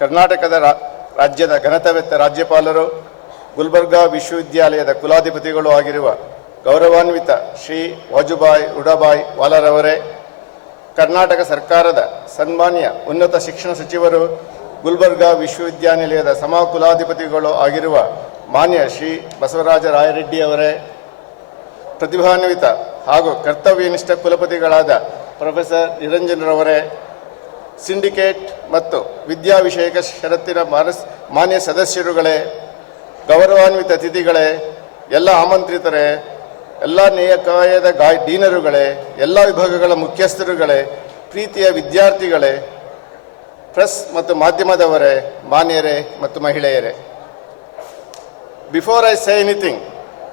ಕರ್ನಾಟಕದ ರಾಜ್ಯದ ಘನತೆವೆತ್ತ ರಾಜ್ಯಪಾಲರು, ಗುಲ್ಬರ್ಗಾ ವಿಶ್ವವಿದ್ಯಾಲಯದ ಕುಲಾಧಿಪತಿಗಳು ಆಗಿರುವ ಗೌರವಾನ್ವಿತ ಶ್ರೀ ವಾಜುಭಾಯಿ ರೂಢಭಾಯಿ ವಾಲಾರವರೇ, ಕರ್ನಾಟಕ ಸರ್ಕಾರದ ಸನ್ಮಾನ್ಯ ಉನ್ನತ ಶಿಕ್ಷಣ ಸಚಿವರು, ಗುಲ್ಬರ್ಗಾ ವಿಶ್ವವಿದ್ಯಾನಿಲಯದ ಸಮಕುಲಾಧಿಪತಿಗಳು ಆಗಿರುವ ಮಾನ್ಯ ಶ್ರೀ ಬಸವರಾಜ ರಾಯರೆಡ್ಡಿ ಅವರೇ, ಪ್ರತಿಭಾನ್ವಿತ ಹಾಗೂ ಕರ್ತವ್ಯನಿಷ್ಠ ಕುಲಪತಿಗಳಾದ ಪ್ರೊಫೆಸರ್ ನಿರಂಜನರವರೇ, ಸಿಂಡಿಕೇಟ್ ಮತ್ತು ವಿದ್ಯಾ ವಿಷಯಕ ಷರತ್ತಿನ ಮಾನ್ಯ ಸದಸ್ಯರುಗಳೇ, ಗೌರವಾನ್ವಿತ ಅತಿಥಿಗಳೇ, ಎಲ್ಲ ಆಮಂತ್ರಿತರೇ, ಎಲ್ಲ ನೇಕಾಯದ ಡೀನರುಗಳೇ, ಎಲ್ಲ ವಿಭಾಗಗಳ ಮುಖ್ಯಸ್ಥರುಗಳೇ, ಪ್ರೀತಿಯ ವಿದ್ಯಾರ್ಥಿಗಳೇ, ಪ್ರೆಸ್ ಮತ್ತು ಮಾಧ್ಯಮದವರೇ, ಮಾನ್ಯರೇ ಮತ್ತು ಮಹಿಳೆಯರೇ. Before I say anything,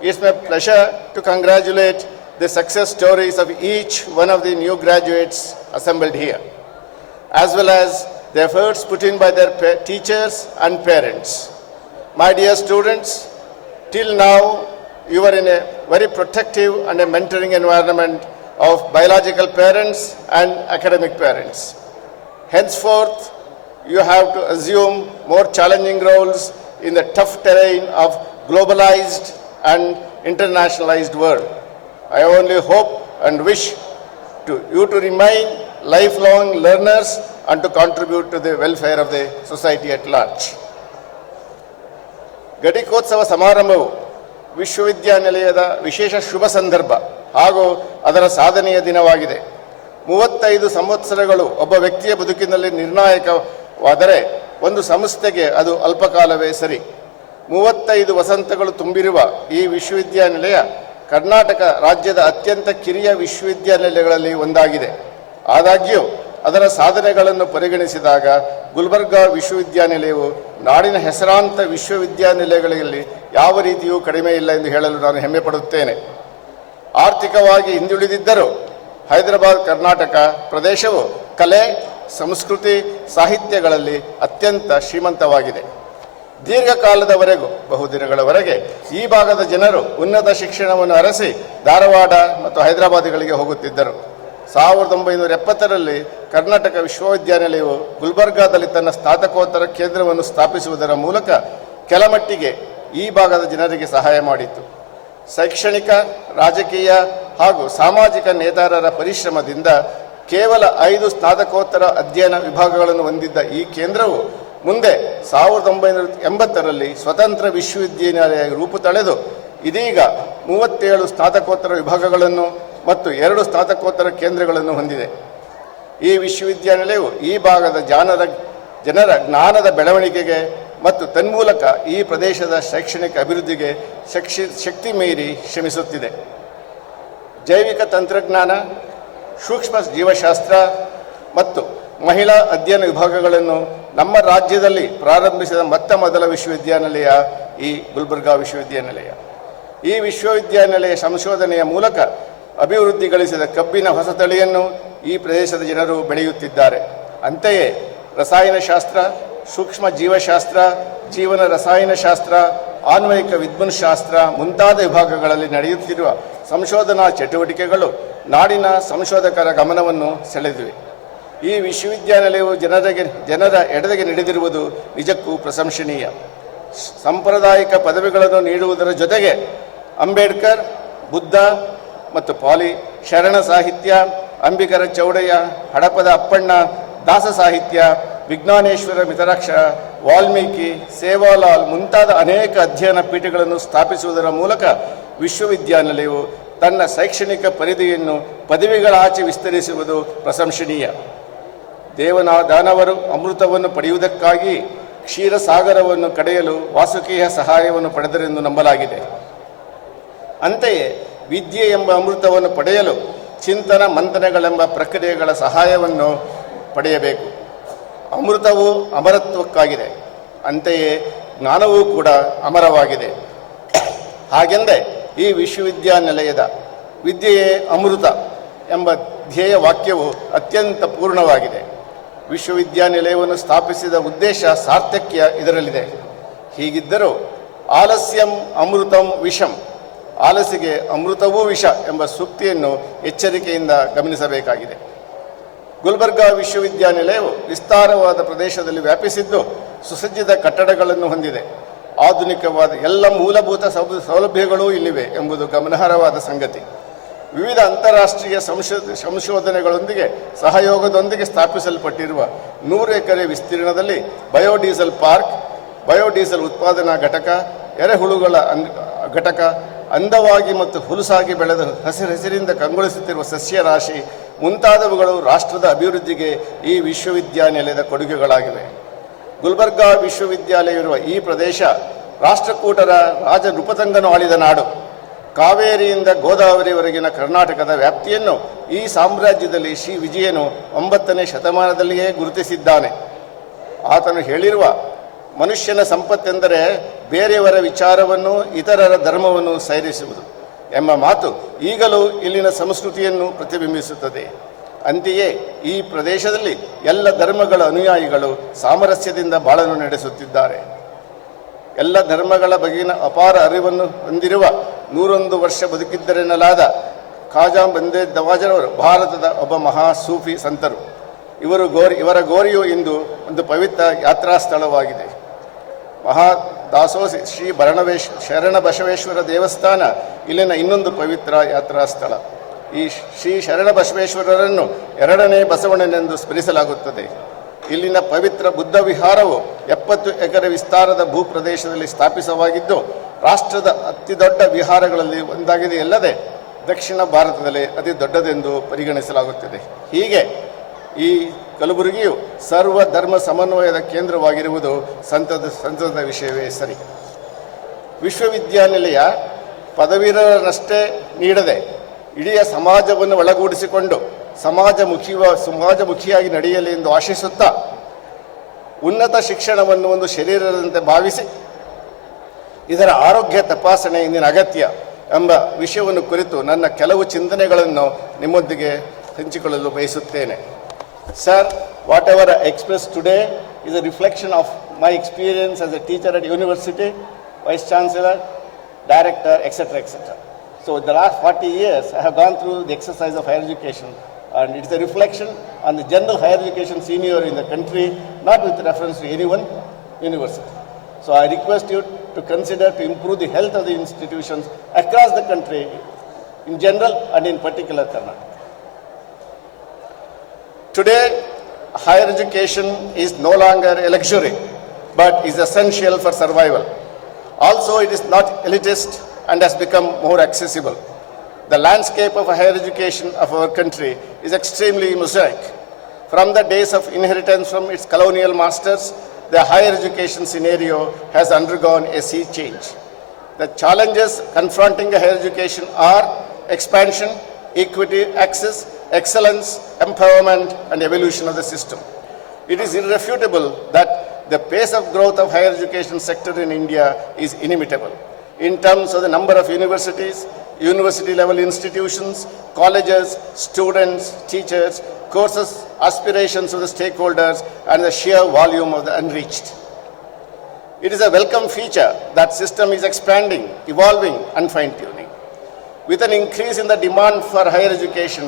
it's my pleasure to congratulate the success stories of each one of the new graduates assembled here, as well as the efforts put in by their teachers and parents. My dear students, till now you are in a very protective and a mentoring environment of biological parents and academic parents. Henceforth, you have to assume more challenging roles in the tough terrain of globalized and internationalized world. I only hope and wish you to remain lifelong learners and to contribute to the welfare of the society at large. ಘಟಿಕೋತ್ಸವ ಸಮಾರಂಭವು ವಿಶ್ವವಿದ್ಯಾನಿಲಯದ ವಿಶೇಷ ಶುಭ ಸಂದರ್ಭ ಹಾಗೂ ಅದರ ಸಾಧನೆಯ ದಿನವಾಗಿದೆ. 35 ಸಂವತ್ಸರಗಳು ಒಬ್ಬ ವ್ಯಕ್ತಿಯ ಬದುಕಿನಲ್ಲಿ ನಿರ್ಣಾಯಕವಾದರೆ ಒಂದು ಸಂಸ್ಥೆಗೆ ಅದು ಅಲ್ಪಕಾಲವೇ ಸರಿ. 35 ವಸಂತಗಳು ತುಂಬಿರುವ ಈ ವಿಶ್ವವಿದ್ಯಾನಿಲಯ ಕರ್ನಾಟಕ ರಾಜ್ಯದ ಅತ್ಯಂತ ಕಿರಿಯ ವಿಶ್ವವಿದ್ಯಾನಿಲಯಗಳಲ್ಲಿ ಒಂದಾಗಿದೆ. ಆದಾಗ್ಯೂ ಅದರ ಸಾಧನೆಗಳನ್ನು ಪರಿಗಣಿಸಿದಾಗ ಗುಲ್ಬರ್ಗಾ ವಿಶ್ವವಿದ್ಯಾನಿಲಯವು ನಾಡಿನ ಹೆಸರಾಂತ ವಿಶ್ವವಿದ್ಯಾನಿಲಯಗಳಲ್ಲಿ ಯಾವ ರೀತಿಯೂ ಕಡಿಮೆ ಇಲ್ಲ ಎಂದು ಹೇಳಲು ನಾನು ಹೆಮ್ಮೆ ಪಡುತ್ತೇನೆ. ಆರ್ಥಿಕವಾಗಿ ಹಿಂದುಳಿದಿದ್ದರೂ ಹೈದರಾಬಾದ್ ಕರ್ನಾಟಕ ಪ್ರದೇಶವು ಕಲೆ, ಸಂಸ್ಕೃತಿ, ಸಾಹಿತ್ಯಗಳಲ್ಲಿ ಅತ್ಯಂತ ಶ್ರೀಮಂತವಾಗಿದೆ. ದೀರ್ಘಕಾಲದವರೆಗೂ ಬಹುದಿನಗಳವರೆಗೆ ಈ ಭಾಗದ ಜನರು ಉನ್ನತ ಶಿಕ್ಷಣವನ್ನು ಅರಸಿ ಧಾರವಾಡ ಮತ್ತು ಹೈದರಾಬಾದ್ಗಳಿಗೆ ಹೋಗುತ್ತಿದ್ದರು. 1970ರಲ್ಲಿ ಕರ್ನಾಟಕ ವಿಶ್ವವಿದ್ಯಾನಿಲಯವು ಗುಲ್ಬರ್ಗಾದಲ್ಲಿ ತನ್ನ ಸ್ನಾತಕೋತ್ತರ ಕೇಂದ್ರವನ್ನು ಸ್ಥಾಪಿಸುವುದರ ಮೂಲಕ ಕೆಲಮಟ್ಟಿಗೆ ಈ ಭಾಗದ ಜನರಿಗೆ ಸಹಾಯ ಮಾಡಿತು. ಶೈಕ್ಷಣಿಕ, ರಾಜಕೀಯ ಹಾಗೂ ಸಾಮಾಜಿಕ ನೇತಾರರ ಪರಿಶ್ರಮದಿಂದ ಕೇವಲ 5 ಸ್ನಾತಕೋತ್ತರ ಅಧ್ಯಯನ ವಿಭಾಗಗಳನ್ನು ಹೊಂದಿದ್ದ ಈ ಕೇಂದ್ರವು ಮುಂದೆ 1980ರಲ್ಲಿ ಸ್ವತಂತ್ರ ವಿಶ್ವವಿದ್ಯಾನಿಲಯ ರೂಪು ತಳೆದು ಇದೀಗ 37 ಸ್ನಾತಕೋತ್ತರ ವಿಭಾಗಗಳನ್ನು ಮತ್ತು 2 ಸ್ನಾತಕೋತ್ತರ ಕೇಂದ್ರಗಳನ್ನು ಹೊಂದಿದೆ. ಈ ವಿಶ್ವವಿದ್ಯಾನಿಲಯವು ಈ ಭಾಗದ ಜನರ ಜ್ಞಾನದ ಬೆಳವಣಿಗೆಗೆ ಮತ್ತು ತನ್ಮೂಲಕ ಈ ಪ್ರದೇಶದ ಶೈಕ್ಷಣಿಕ ಅಭಿವೃದ್ಧಿಗೆ ಶಕ್ತಿ ಮೀರಿ ಶ್ರಮಿಸುತ್ತಿದೆ. ಜೈವಿಕ ತಂತ್ರಜ್ಞಾನ, ಸೂಕ್ಷ್ಮ ಜೀವಶಾಸ್ತ್ರ ಮತ್ತು ಮಹಿಳಾ ಅಧ್ಯಯನ ವಿಭಾಗಗಳನ್ನು ನಮ್ಮ ರಾಜ್ಯದಲ್ಲಿ ಪ್ರಾರಂಭಿಸಿದ ಮೊದಲ ವಿಶ್ವವಿದ್ಯಾನಿಲಯ ಈ ಗುಲ್ಬರ್ಗಾ ವಿಶ್ವವಿದ್ಯಾನಿಲಯ. ಈ ವಿಶ್ವವಿದ್ಯಾನಿಲಯ ಸಂಶೋಧನೆಯ ಮೂಲಕ ಅಭಿವೃದ್ಧಿಗೊಳಿಸಿದ ಕಬ್ಬಿನ ಹೊಸ ತಳಿಯನ್ನು ಈ ಪ್ರದೇಶದ ಜನರು ಬೆಳೆಯುತ್ತಿದ್ದಾರೆ. ಅಂತೆಯೇ ರಸಾಯನಶಾಸ್ತ್ರ, ಸೂಕ್ಷ್ಮ ಜೀವಶಾಸ್ತ್ರ, ಜೀವನ ರಸಾಯನಶಾಸ್ತ್ರ, ಆನ್ವಯಿಕ ವಿದ್ಯುನ್ಶಾಸ್ತ್ರ ಮುಂತಾದ ವಿಭಾಗಗಳಲ್ಲಿ ನಡೆಯುತ್ತಿರುವ ಸಂಶೋಧನಾ ಚಟುವಟಿಕೆಗಳು ನಾಡಿನ ಸಂಶೋಧಕರ ಗಮನವನ್ನು ಸೆಳೆದಿವೆ. ಈ ವಿಶ್ವವಿದ್ಯಾನಿಲಯವು ಜನರ ಎಡೆಗೆ ನಡೆದಿರುವುದು ನಿಜಕ್ಕೂ ಪ್ರಶಂಸನೀಯ. ಸಾಂಪ್ರದಾಯಿಕ ಪದವಿಗಳನ್ನು ನೀಡುವುದರ ಜೊತೆಗೆ ಅಂಬೇಡ್ಕರ್, ಬುದ್ಧ ಮತ್ತು ಪಾಲಿ, ಶರಣ ಸಾಹಿತ್ಯ, ಅಂಬಿಗರ ಚೌಡಯ್ಯ, ಹಡಪದ ಅಪ್ಪಣ್ಣ, ದಾಸ ಸಾಹಿತ್ಯ, ವಿಜ್ಞಾನೇಶ್ವರ ಮಿತರಾಕ್ಷ, ವಾಲ್ಮೀಕಿ, ಸೇವಾಲಾಲ್ ಮುಂತಾದ ಅನೇಕ ಅಧ್ಯಯನ ಪೀಠಗಳನ್ನು ಸ್ಥಾಪಿಸುವುದರ ಮೂಲಕ ವಿಶ್ವವಿದ್ಯಾನಿಲಯವು ತನ್ನ ಶೈಕ್ಷಣಿಕ ಪರಿಧಿಯನ್ನು ಪದವಿಗಳಾಚೆ ವಿಸ್ತರಿಸುವುದು ಪ್ರಶಂಸನೀಯ. ದಾನವರು ಅಮೃತವನ್ನು ಪಡೆಯುವುದಕ್ಕಾಗಿ ಕ್ಷೀರಸಾಗರವನ್ನು ಕಡೆಯಲು ವಾಸುಕಿಯ ಸಹಾಯವನ್ನು ಪಡೆದರೆಂದು ನಂಬಲಾಗಿದೆ. ಅಂತೆಯೇ ವಿದ್ಯೆ ಎಂಬ ಅಮೃತವನ್ನು ಪಡೆಯಲು ಚಿಂತನ ಮಂಥನಗಳೆಂಬ ಪ್ರಕ್ರಿಯೆಗಳ ಸಹಾಯವನ್ನು ಪಡೆಯಬೇಕು. ಅಮೃತವು ಅಮರತ್ವಕ್ಕಾಗಿದೆ, ಅಂತೆಯೇ ಜ್ಞಾನವೂ ಕೂಡ ಅಮರವಾಗಿದೆ. ಹಾಗೆಂದೇ ಈ ವಿಶ್ವವಿದ್ಯಾನಿಲಯದ ವಿದ್ಯೆಯೇ ಅಮೃತ ಎಂಬ ಧ್ಯೇಯ ವಾಕ್ಯವು ಅತ್ಯಂತ ಪೂರ್ಣವಾಗಿದೆ. ವಿಶ್ವವಿದ್ಯಾನಿಲಯವನ್ನು ಸ್ಥಾಪಿಸಿದ ಉದ್ದೇಶ ಸಾರ್ಥಕ್ಯ ಇದರಲ್ಲಿದೆ. ಹೀಗಿದ್ದರೂ ಆಲಸ್ಯಂ ಅಮೃತಂ ವಿಷಂ, ಆಲಸಿಗೆ ಅಮೃತವೂ ವಿಷ ಎಂಬ ಸೂಕ್ತಿಯನ್ನು ಎಚ್ಚರಿಕೆಯಿಂದ ಗಮನಿಸಬೇಕಾಗಿದೆ. ಗುಲ್ಬರ್ಗಾ ವಿಶ್ವವಿದ್ಯಾನಿಲಯವು ವಿಸ್ತಾರವಾದ ಪ್ರದೇಶದಲ್ಲಿ ವ್ಯಾಪಿಸಿದ್ದು ಸುಸಜ್ಜಿತ ಕಟ್ಟಡಗಳನ್ನು ಹೊಂದಿದೆ. ಆಧುನಿಕವಾದ ಎಲ್ಲ ಮೂಲಭೂತ ಸೌಲಭ್ಯಗಳೂ ಇಲ್ಲಿವೆ ಎಂಬುದು ಗಮನಾರ್ಹವಾದ ಸಂಗತಿ. ವಿವಿಧ ಅಂತಾರಾಷ್ಟ್ರೀಯ ಸಂಶೋಧನೆಗಳೊಂದಿಗೆ ಸಹಯೋಗದೊಂದಿಗೆ ಸ್ಥಾಪಿಸಲ್ಪಟ್ಟಿರುವ 100 ಎಕರೆ ವಿಸ್ತೀರ್ಣದಲ್ಲಿ ಬಯೋಡೀಸೆಲ್ ಪಾರ್ಕ್, ಬಯೋಡೀಸೆಲ್ ಉತ್ಪಾದನಾ ಘಟಕ, ಎರೆಹುಳುಗಳ ಘಟಕ, ಅಂದವಾಗಿ ಮತ್ತು ಹುಲುಸಾಗಿ ಬೆಳೆದ ಹಸಿರಿಂದ ಕಂಗೊಳಿಸುತ್ತಿರುವ ಸಸ್ಯರಾಶಿ ಮುಂತಾದವುಗಳು ರಾಷ್ಟ್ರದ ಅಭಿವೃದ್ಧಿಗೆ ಈ ವಿಶ್ವವಿದ್ಯಾನಿಲಯದ ಕೊಡುಗೆಗಳಾಗಿವೆ. ಗುಲ್ಬರ್ಗಾ ವಿಶ್ವವಿದ್ಯಾಲಯವಿರುವ ಈ ಪ್ರದೇಶ ರಾಷ್ಟ್ರಕೂಟರ ರಾಜ ನೃಪತಂಗನು ಆಳಿದ ನಾಡು. ಕಾವೇರಿಯಿಂದ ಗೋದಾವರಿವರೆಗಿನ ಕರ್ನಾಟಕದ ವ್ಯಾಪ್ತಿಯನ್ನು ಈ ಸಾಮ್ರಾಜ್ಯದಲ್ಲಿ ಶ್ರೀ ವಿಜಯನು 9ನೇ ಶತಮಾನದಲ್ಲಿಯೇ ಗುರುತಿಸಿದ್ದಾನೆ. ಆತನು ಹೇಳಿರುವ ಮನುಷ್ಯನ ಸಂಪತ್ತೆಂದರೆ ಬೇರೆಯವರ ವಿಚಾರವನ್ನು, ಇತರರ ಧರ್ಮವನ್ನು ಸೈರಿಸುವುದು ಎಂಬ ಮಾತು ಈಗಲೂ ಇಲ್ಲಿನ ಸಂಸ್ಕೃತಿಯನ್ನು ಪ್ರತಿಬಿಂಬಿಸುತ್ತದೆ. ಅಂತೆಯೇ ಈ ಪ್ರದೇಶದಲ್ಲಿ ಎಲ್ಲ ಧರ್ಮಗಳ ಅನುಯಾಯಿಗಳು ಸಾಮರಸ್ಯದಿಂದ ಬಾಳನ್ನು ನಡೆಸುತ್ತಿದ್ದಾರೆ. ಎಲ್ಲ ಧರ್ಮಗಳ ಬಗೆಗಿನ ಅಪಾರ ಅರಿವನ್ನು ಹೊಂದಿರುವ 101 ವರ್ಷ ಬದುಕಿದ್ದರೆನ್ನಲಾದ ಖಾಜಾ ಬಂದೇ ದವಾಜರವರು ಭಾರತದ ಒಬ್ಬ ಮಹಾ ಸೂಫಿ ಸಂತರು. ಇವರ ಗೋರಿಯು ಇಂದು ಒಂದು ಪವಿತ್ರ ಯಾತ್ರಾ ಸ್ಥಳವಾಗಿದೆ. ಮಹಾದಾಸೋಸಿ ಶ್ರೀ ಶರಣಬಸವೇಶ್ವರ ದೇವಸ್ಥಾನ ಇಲ್ಲಿನ ಇನ್ನೊಂದು ಪವಿತ್ರ ಯಾತ್ರಾ ಸ್ಥಳ. ಈ ಶ್ರೀ ಶರಣಬಸವೇಶ್ವರರನ್ನು 2ನೇ ಬಸವಣ್ಣನೆಂದು ಸ್ಮರಿಸಲಾಗುತ್ತದೆ. ಇಲ್ಲಿನ ಪವಿತ್ರ ಬುದ್ಧ ವಿಹಾರವು 70 ಎಕರೆ ವಿಸ್ತಾರದ ಭೂಪ್ರದೇಶದಲ್ಲಿ ಸ್ಥಾಪಿತವಾಗಿದ್ದು ರಾಷ್ಟ್ರದ ಅತಿದೊಡ್ಡ ವಿಹಾರಗಳಲ್ಲಿ ಒಂದಾಗಿದೆಯಲ್ಲದೆ ದಕ್ಷಿಣ ಭಾರತದಲ್ಲಿ ಅತಿ ದೊಡ್ಡದೆಂದು ಪರಿಗಣಿಸಲಾಗುತ್ತದೆ. ಹೀಗೆ ಈ ಕಲಬುರಗಿಯು ಸರ್ವ ಧರ್ಮ ಸಮನ್ವಯದ ಕೇಂದ್ರವಾಗಿರುವುದು ಸಂತಸದ ವಿಷಯವೇ ಸರಿ. ವಿಶ್ವವಿದ್ಯಾನಿಲಯ ಪದವೀಧರರನ್ನಷ್ಟೇ ನೀಡದೆ ಇಡೀ ಸಮಾಜವನ್ನು ಒಳಗೂಡಿಸಿಕೊಂಡು ಸಮಾಜಮುಖಿಯಾಗಿ ನಡೆಯಲಿ ಎಂದು ಆಶಿಸುತ್ತಾ ಉನ್ನತ ಶಿಕ್ಷಣವನ್ನು ಒಂದು ಶರೀರದಂತೆ ಭಾವಿಸಿ ಇದರ ಆರೋಗ್ಯ ತಪಾಸಣೆ ಇಂದಿನ ಅಗತ್ಯ ಎಂಬ ವಿಷಯವನ್ನು ಕುರಿತು ನನ್ನ ಕೆಲವು ಚಿಂತನೆಗಳನ್ನು ನಿಮ್ಮೊಂದಿಗೆ ಹಂಚಿಕೊಳ್ಳಲು ಬಯಸುತ್ತೇನೆ. Sir, whatever I expressed today is a reflection of my experience as a teacher at university, vice chancellor, director, etc., etc. So the last 40 years I have gone through the exercise of higher education, and it is a reflection on the general higher education senior in the country, not with reference to any one university. So I request you to consider to improve the health of the institutions across the country in general and in particular Karnataka. Today, higher education is no longer a luxury, but is essential for survival. Also, it is not elitist and has become more accessible. The landscape of higher education of our country is extremely mosaic. From the days of inheritance from its colonial masters, the higher education scenario has undergone a sea change. The challenges confronting higher education are expansion, equity, access, excellence, empowerment, and evolution of the system. It is irrefutable that the pace of growth of higher education sector in India is inimitable. In terms of the number of universities, university-level institutions, colleges, students, teachers, courses, aspirations of the stakeholders, and the sheer volume of the unreached. It is a welcome feature that system is expanding, evolving, and fine-tuning. With an increase in the demand for higher education,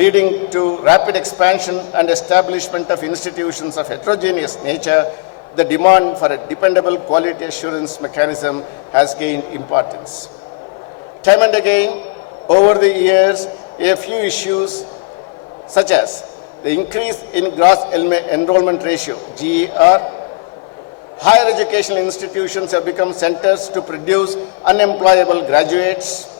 leading to rapid expansion and establishment of institutions of heterogeneous nature, the demand for a dependable quality assurance mechanism has gained importance. Time and again, over the years, a few issues such as the increase in gross enrollment ratio, GER, higher educational institutions have become centers to produce unemployable graduates,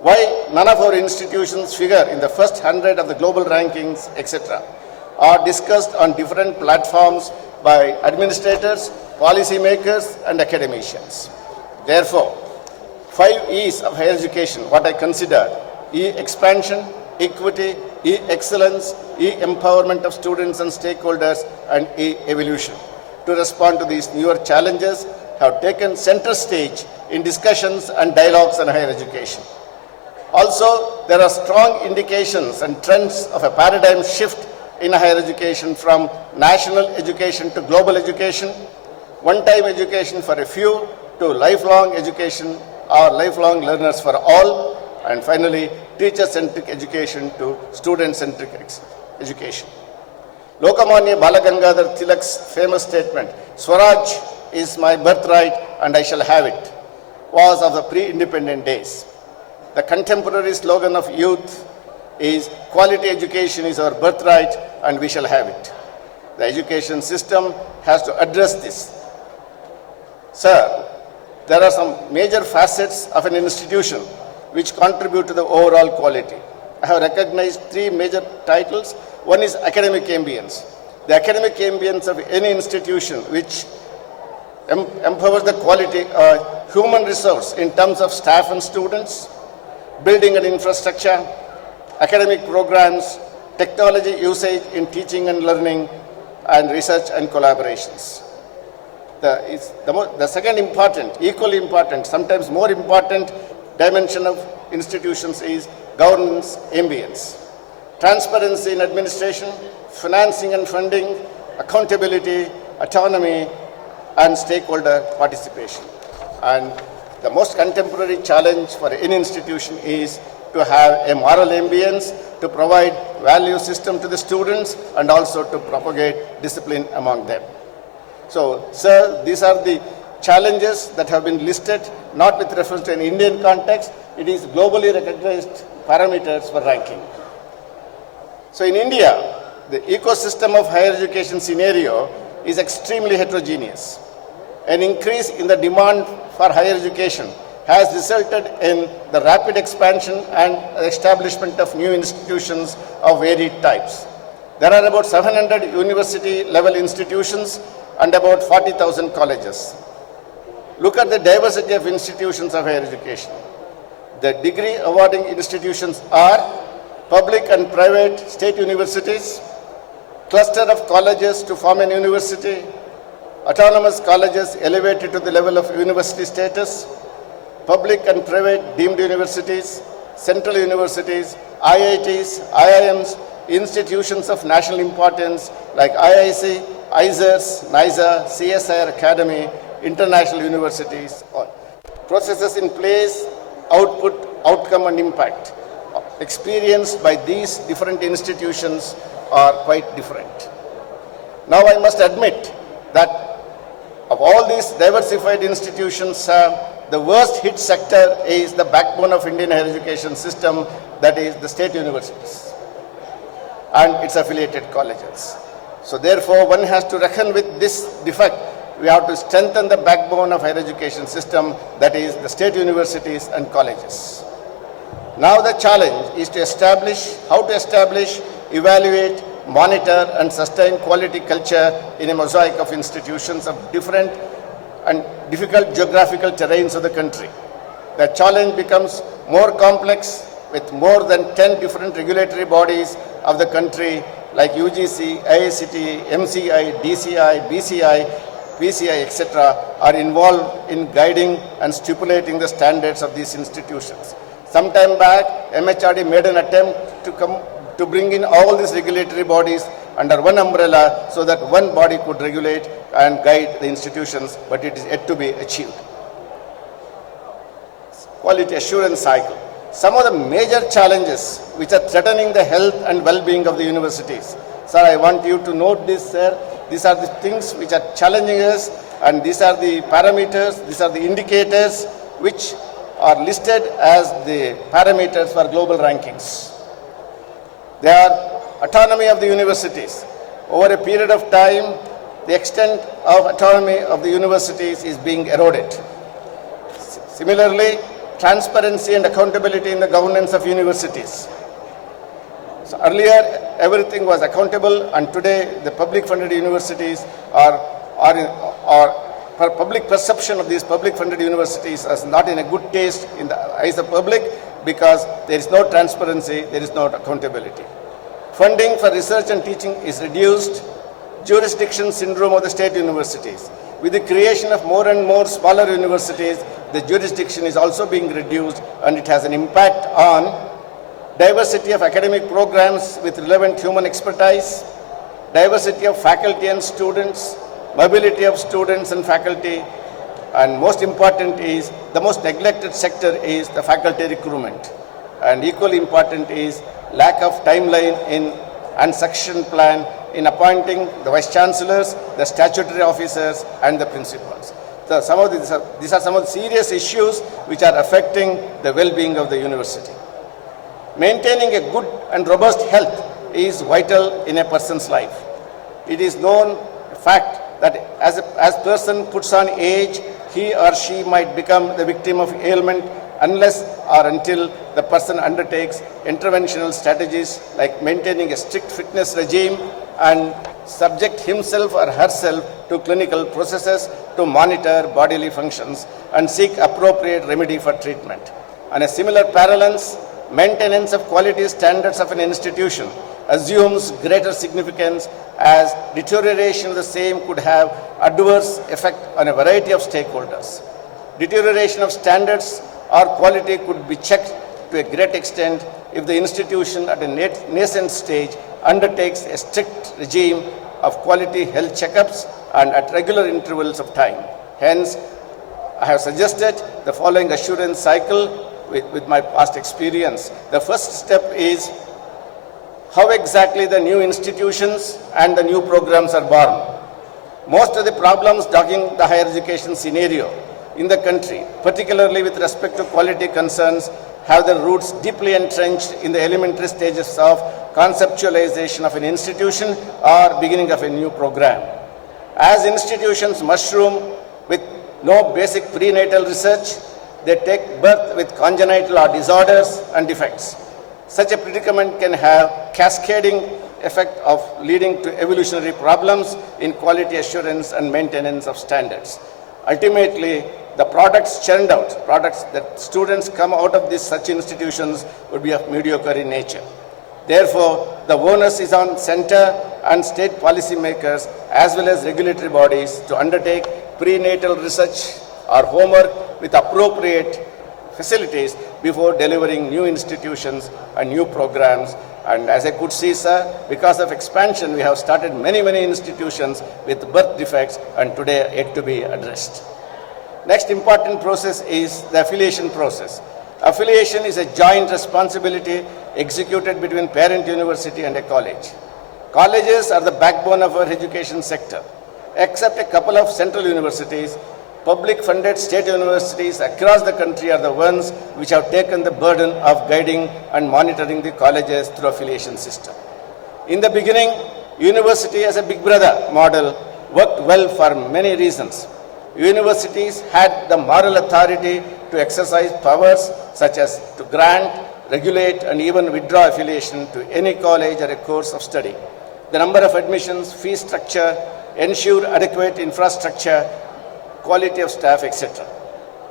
why none of our institutions figure in the first 100 of the global rankings, etc., are discussed on different platforms by administrators, policymakers, and academicians. Therefore, 5 E's of higher education, what I consider: E, expansion; equity; E, excellence; E, empowerment of students and stakeholders; and E, evolution, to respond to these newer challenges, have taken center stage in discussions and dialogues on higher education. Also, there are strong indications and trends of a paradigm shift in higher education from national education to global education, one-time education for a few to lifelong education or lifelong learners for all, and finally, teacher-centric education to student-centric education. Lokamanya Balagangadhar Tilak's famous statement, Swaraj is my birthright and I shall have it, was of the pre-independent days. The contemporary slogan of youth is quality education is our birthright and we shall have it. The education system has to address this. Sir, there are some major facets of an institution which contribute to the overall quality. I have recognized three major titles. One is academic ambience. The academic ambience of any institution which empowers the quality human resource in terms of staff and students, building and infrastructure, academic programs, technology usage in teaching and learning, and research and collaborations. The second important, equally important, sometimes more important dimension of institutions is governance ambience. Transparency in administration, financing and funding, accountability, autonomy, and stakeholder participation. And the most contemporary challenge for any institution is to have a moral ambience, to provide value system to the students, and also to propagate discipline among them. So, sir, these are the challenges that have been listed, not with reference to an Indian context. It is globally recognized parameters for ranking. So in India, the ecosystem of higher education scenario is extremely heterogeneous. An increase in the demand for higher education has resulted in the rapid expansion and establishment of new institutions of varied types. There are about 700 university-level institutions and about 40,000 colleges. Look at the diversity of institutions of higher education. The degree awarding institutions are public and private state universities, cluster of colleges to form an university, autonomous colleges elevated to the level of university status, public and private deemed universities, central universities, IITs, IIMs, institutions of national importance like IIC, ISERS, NISA, CSIR Academy, international universities, processes in place, output, outcome and impact experienced by these different institutions are quite different. Now I must admit that of all these diversified institutions, the worst hit sector is the backbone of Indian higher education system, that is the state universities and its affiliated colleges. So therefore, one has to reckon with this defect. We have to strengthen the backbone of higher education system, that is the state universities and colleges. Now the challenge is to establish, evaluate, monitor and sustain quality culture in a mosaic of institutions of different and difficult geographical terrains of the country. The challenge becomes more complex with more than 10 different regulatory bodies of the country like UGC, IICT, MCI, DCI, BCI, PCI, etc. are involved in guiding and stipulating the standards of these institutions. Some time back, MHRD made an attempt to bring in all these regulatory bodies under one umbrella so that one body could regulate and guide the institutions, but it is yet to be achieved. Quality assurance cycle. Some of the major challenges which are threatening the health and well-being of the universities. Sir, I want you to note this, sir. These are the things which are challenging us, and these are the parameters, these are the indicators which are listed as the parameters for global rankings. They are autonomy of the universities. Over a period of time, the extent of autonomy of the universities is being eroded. Similarly, transparency and accountability in the governance of universities. So earlier, everything was accountable, and today the public funded universities are public perception of these public funded universities is not in a good taste in the eyes of the public because there is no transparency, there is no accountability. Funding for research and teaching is reduced. Jurisdiction syndrome of the state universities. With the creation of more and more smaller universities, the jurisdiction is also being reduced, and it has an impact on diversity of academic programs with relevant human expertise, diversity of faculty and students, mobility of students and faculty, and most important is, the most neglected sector is the faculty recruitment. And equally important is lack of timeline in and succession plan in appointing the vice chancellors, the statutory officers, and the principals. So these are some of the serious issues which are affecting the well-being of the university. Maintaining a good and robust health is vital in a person's life. It is known fact that as person puts on age, he or she might become the victim of ailment unless or until the person undertakes interventional strategies like maintaining a strict fitness regime and subject himself or herself to clinical processes to monitor bodily functions and seek appropriate remedy for treatment. On a similar parallels, maintenance of quality standards of an institution assumes greater significance as deterioration of the same could have adverse effect on a variety of stakeholders. Deterioration of standards or quality could be checked to a great extent if the institution at a nascent stage undertakes a strict regime of quality health checkups and at regular intervals of time. Hence, I have suggested the following assurance cycle with my past experience. The first step is how exactly the new institutions and the new programs are born. Most of the problems dogging the higher education scenario in the country, particularly with respect to quality concerns, have their roots deeply entrenched in the elementary stages of conceptualization of an institution or beginning of a new program. As institutions mushroom with no basic prenatal research, they take birth with congenital or disorders and defects. Such a predicament can have cascading effect of leading to evolutionary problems in quality assurance and maintenance of standards. Ultimately, the products churned out, products that students come out of these such institutions would be of mediocre in nature. Therefore, the onus is on center and state policymakers as well as regulatory bodies to undertake prenatal research or homework with appropriate facilities before delivering new institutions and new programs. And as I could see, sir, because of expansion, we have started many institutions with birth defects and today are yet to be addressed. Next important process is the affiliation process. Affiliation is a joint responsibility executed between parent university and a college. Colleges are the backbone of our education sector. Except a couple of central universities, public-funded state universities across the country are the ones which have taken the burden of guiding and monitoring the colleges through affiliation system. In the beginning, university as a big brother model worked well for many reasons. Universities had the moral authority to exercise powers such as to grant, regulate, and even withdraw affiliation to any college or a course of study. The number of admissions, fee structure, ensure adequate infrastructure, quality of staff, etc.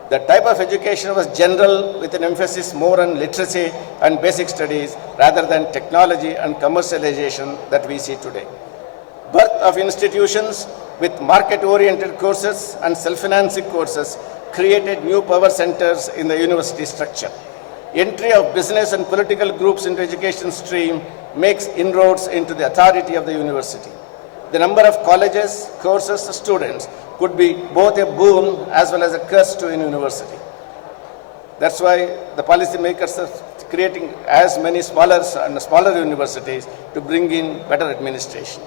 The type of education was general with an emphasis more on literacy and basic studies rather than technology and commercialization that we see today. Birth of institutions with market-oriented courses and self-financing courses created new power centers in the university structure. Entry of business and political groups into education stream makes inroads into the authority of the university. The number of colleges, courses, students could be both a boon as well as a curse to a university. That's why the policymakers are creating as many smaller universities to bring in better administration.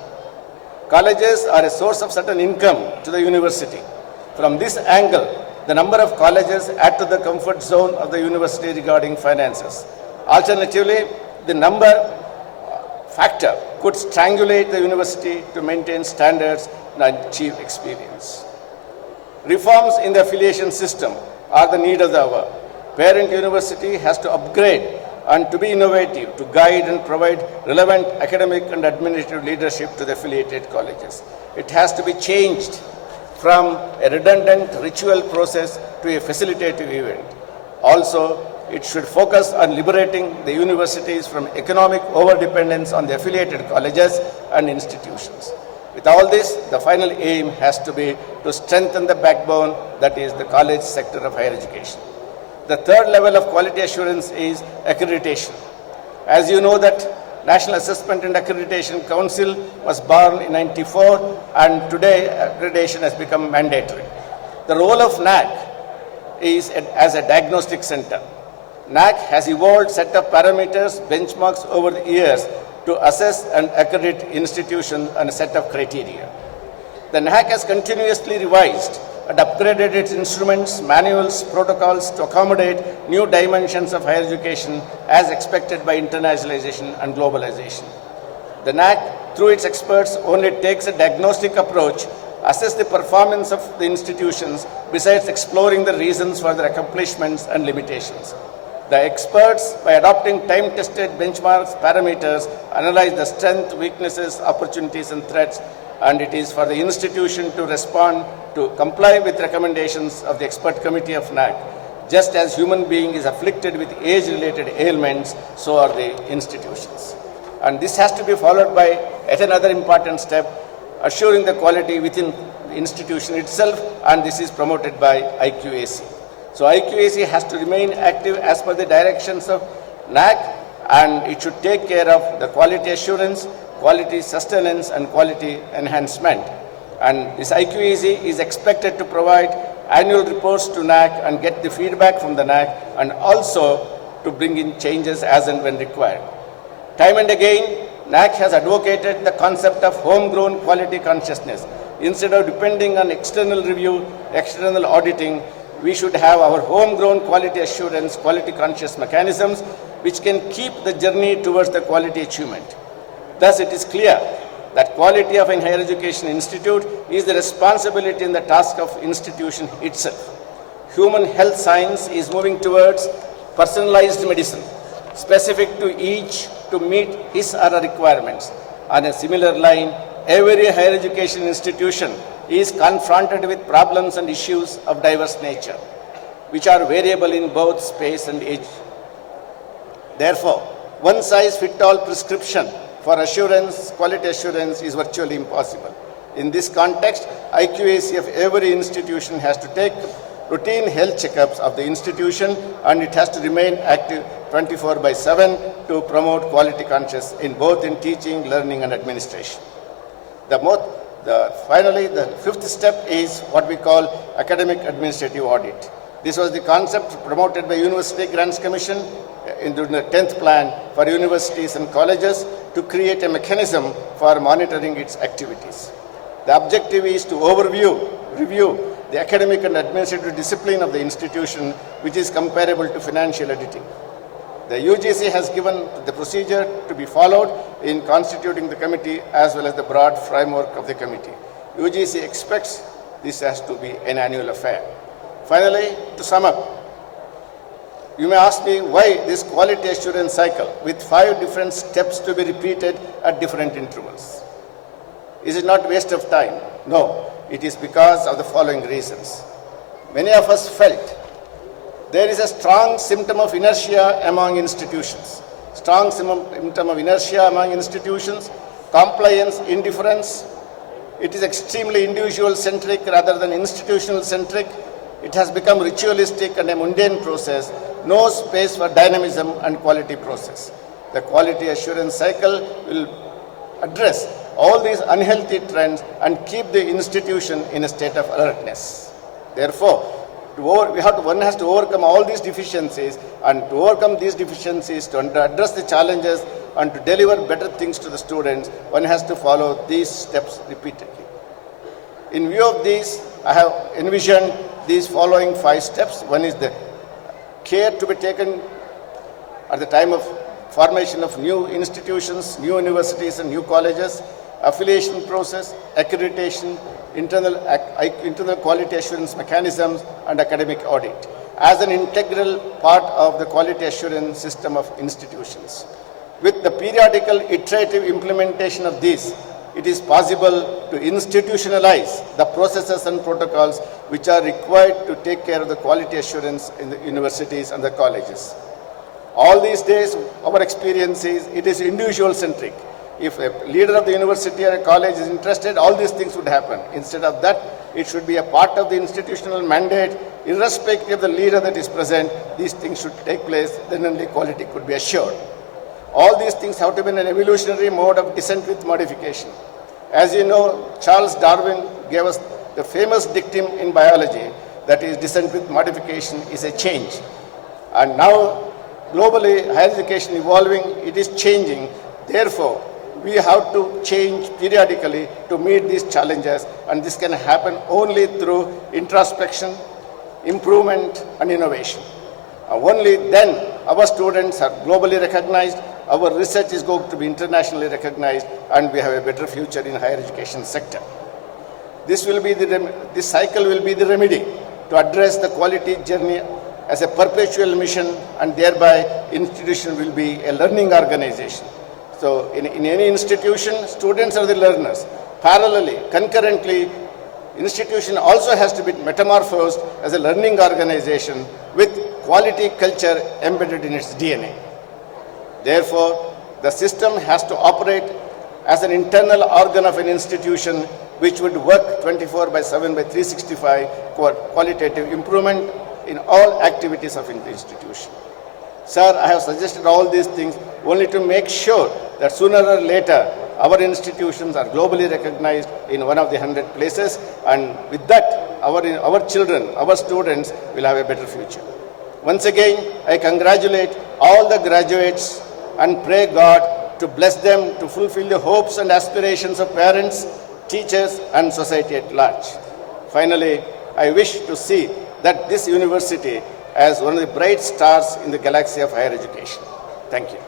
Colleges are a source of certain income to the university. From this angle, the number of colleges add to the comfort zone of the university regarding finances. Alternatively, the number factor could strangulate the university to maintain standards and achieve experience. Reforms in the affiliation system are the need of the hour. Parent university has to upgrade and to be innovative, to guide and provide relevant academic and administrative leadership to the affiliated colleges. It has to be changed from a redundant ritual process to a facilitative event. Also, it should focus on liberating the universities from economic overdependence on the affiliated colleges and institutions. With all this, the final aim has to be to strengthen the backbone, that is the college sector of higher education. The third level of quality assurance is accreditation. As you know that National Assessment and Accreditation Council was born in 1994 and today accreditation has become mandatory. The role of NAAC is as a diagnostic center. NAAC has evolved set of parameters, benchmarks over the years to assess and accredit institutions and a set of criteria. The NAAC has continuously revised and upgraded its instruments, manuals, protocols to accommodate new dimensions of higher education as expected by internationalization and globalization. The NAAC, through its experts, only takes a diagnostic approach, assess the performance of the institutions, besides exploring the reasons for their accomplishments and limitations. The experts, by adopting time-tested benchmarks, parameters, analyze the strengths, weaknesses, opportunities, and threats, and it is for the institution to respond to comply with recommendations of the expert committee of NAAC. Just as human being is afflicted with age-related ailments, so are the institutions. And this has to be followed by yet another important step, assuring the quality within the institution itself, and this is promoted by IQAC. So IQAC has to remain active as per the directions of NAAC, and it should take care of the quality assurance, quality sustenance, and quality enhancement. And this IQAC is expected to provide annual reports to NAAC and get the feedback from the NAAC, and also to bring in changes as and when required. Time and again, NAAC has advocated the concept of homegrown quality consciousness. Instead of depending on external review, external auditing, we should have our homegrown quality assurance, quality conscious mechanisms which can keep the journey towards the quality achievement. Thus, it is clear that quality of a higher education institute is the responsibility and the task of institution itself. Human health science is moving towards personalized medicine, specific to each to meet his or her requirements. On a similar line, every higher education institution is confronted with problems and issues of diverse nature, which are variable in both space and age. Therefore, one-size-fits-all prescription for assurance, quality assurance is virtually impossible. In this context, IQAC of every institution has to take routine health checkups of the institution, and it has to remain active 24/7 to promote quality conscious in both in teaching, learning, and administration. Finally, the fifth step is what we call academic administrative audit. This was the concept promoted by University Grants Commission in the 10th plan for universities and colleges to create a mechanism for monitoring its activities. The objective is to review the academic and administrative discipline of the institution, which is comparable to financial auditing. The UGC has given the procedure to be followed in constituting the committee as well as the broad framework of the committee. UGC expects this has to be an annual affair. Finally, to sum up, you may ask me why this quality assurance cycle with 5 different steps to be repeated at different intervals. Is it not waste of time? No, it is because of the following reasons. Many of us felt there is a strong symptom of inertia among institutions. Strong symptom of inertia among institutions, compliance, indifference. It is extremely individual-centric rather than institutional-centric. It has become ritualistic and a mundane process, no space for dynamism and quality process. The quality assurance cycle will address all these unhealthy trends and keep the institution in a state of alertness. Therefore, one has to overcome all these deficiencies, and to overcome these deficiencies, to address the challenges and to deliver better things to the students, one has to follow these steps repeatedly. In view of these, I have envisioned these following 5 steps. One is the care to be taken at the time of formation of new institutions, new universities and new colleges, affiliation process, accreditation, internal quality assurance mechanisms, and academic audit as an integral part of the quality assurance system of institutions. With the periodical iterative implementation of these, it is possible to institutionalize the processes and protocols which are required to take care of the quality assurance in the universities and the colleges. All these days, our experience is it is individual-centric. If a leader of the university or a college is interested, all these things would happen. Instead of that, it should be a part of the institutional mandate, irrespective of the leader that is present, these things should take place, then only quality could be assured. All these things have to be in an evolutionary mode of descent with modification. As you know, Charles Darwin gave us the famous dictum in biology, that is descent with modification is a change. And now, globally, higher education evolving, it is changing. Therefore, we have to change periodically to meet these challenges, and this can happen only through introspection, improvement, and innovation. Only then our students are globally recognized, our research is going to be internationally recognized, and we have a better future in higher education sector. This cycle will be the remedy to address the quality journey as a perpetual mission, and thereby institution will be a learning organization. So in any institution, students are the learners. Parallelly, concurrently, institution also has to be metamorphosed as a learning organization with quality culture embedded in its DNA. Therefore, the system has to operate as an internal organ of an institution which would work 24/7 by 365 for qualitative improvement in all activities of the institution. Sir, I have suggested all these things only to make sure that sooner or later our institutions are globally recognized in one of the 100 places, and with that our children, our students will have a better future. Once again, I congratulate all the graduates and pray God to bless them to fulfill the hopes and aspirations of parents, teachers, and society at large. Finally, I wish to see that this university as one of the bright stars in the galaxy of higher education. Thank you.